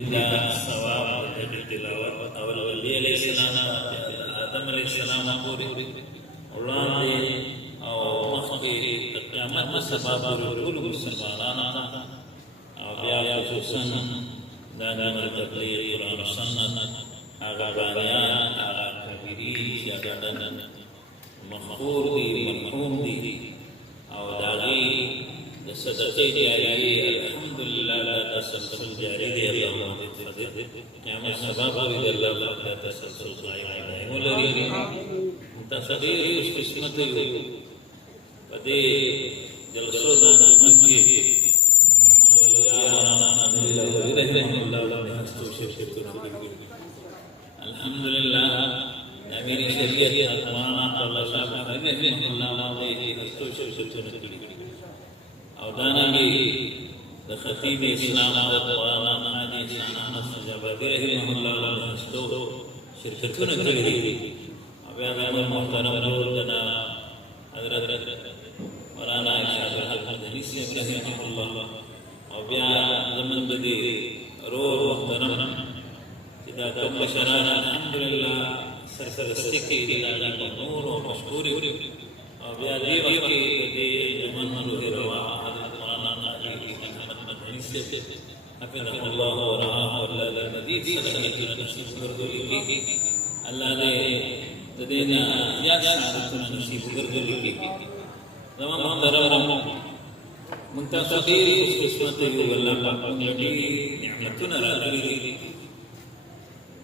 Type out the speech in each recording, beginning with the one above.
دا ثواب د تلاوت اول ولي علیہ السلام آدم علیہ السلام پورې وړاندې او مخکې د قیامت په سبا پورې ټولو مسلمانانو او بیا خصوصا دا د تبلیغ قرآن و سنت هغه بانیان هغه کبیري چې هغه مخفور دي مرحوم دي او د هغې د صدقې جاریې الحمدلله دا تسلسل جاري دی الله قیامت سبا پورې د الله پاک دا تسلسل قائم ولري متصدر اوس قسمت یو په دې جلسو باندې کې الحمدلله نبی شریعت مولانا الله صاحب رحمه الله دې هستو شو او دانګي د خطیب اسلام او قرآن حدیث انا سجابه رحمه الله هستو شرکتونه کړې دي او بیا د محترم جوړنا حضرت مولانا شاه الحدیث رحمه الله او بیا زمون بدی رو محترم چې دا کوم شران الحمدلله سرسرستی کې د نور او مشکور او بیا دې وخت کې د زمون روح روا حضرت مولانا حفظه الله ورعاه والله المزيد صدقه نصیب ګرځولي الله دې د دې نه یا سعادت نصیب ګرځولي زمون محترم منتصدیر اس قسمت یو الله پاک دې نعمتونه راغلي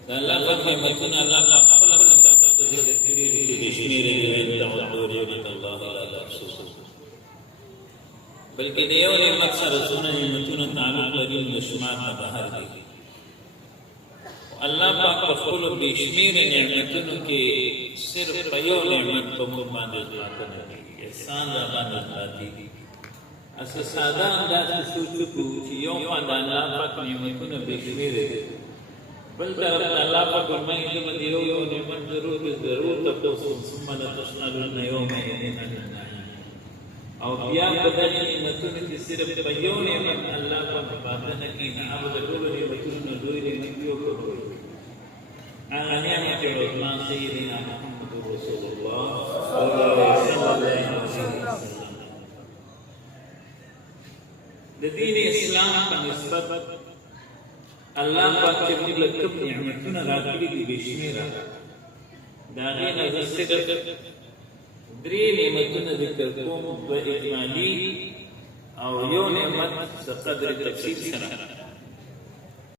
دا الله پاک نعمتونه الله پاک خپل ذکر کړي بشمیر تعذر نعمت الله لا تحصى بلکې د یو نعمت سره څونه نعمتونه تعلق لري د شمار نه بهر دي الله پاک په خپل بشمیر نعمتونو کې صرف یو نعمت په موږ باندې ځاتنه دي احسان را باندې دي اسه ساده انداز سوچ کو چې یو باندې الله پاک نعمتونه بشمیر دي بل طرف الله پاک فرمایي چې یو نعمت ضرور تاسو ثم تشنلون يوم او بیا په دغه نعمتونو کې صرف په یو نعمت الله پاک پاتنه کې نه او د ټولو نعمتونو دوی نعمت یو کوي هغه نعمت چې عثمان سیدنا محمد رسول الله صلی الله علیه وسلم د دین اسلام په نسبت الله پاک چې موږ کوم نعمتونه راکړي دي بشمیره دا غي نه صرف درې نعمتونه ذکر کوم په اجمالی او یو نعمت د قدر تفصیل سره